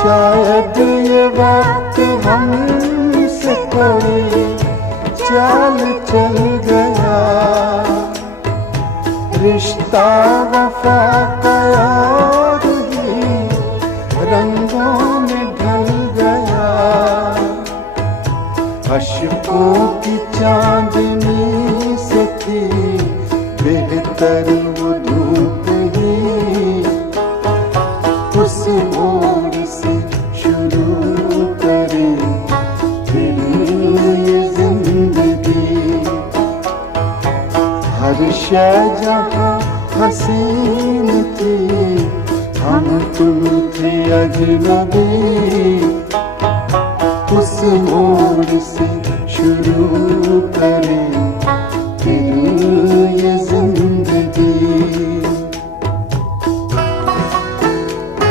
शायद ये वक्त हमसे कोई चाल चल गया, रिश्ता वफा का और ही रंगों में ढल गया। अश्कों की चांदनी से थी बेहतर वो धूप ही, उस मोड़ से शुरू करें फिर ये जिंदगी। हर शय जहाँ हसीन थी, हम तुम थे अजनबी, उस मोड़ से शुरू करें